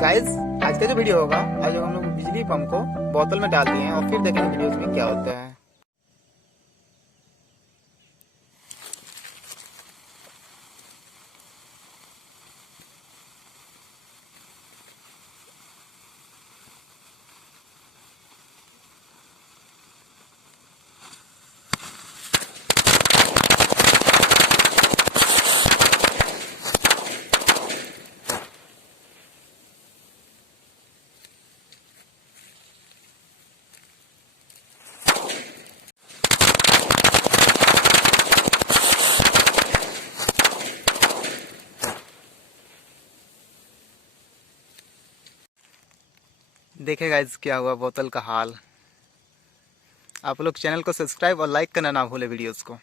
Guys आज का जो वीडियो होगा, आज हम लोग बिजली पंप को बोतल में डाल दिए हैं और फिर देखेंगे वीडियोस में क्या होता है। देखे गाइस क्या हुआ बोतल का हाल। आप लोग चैनल को सब्सक्राइब और लाइक करना ना भूले वीडियोस को।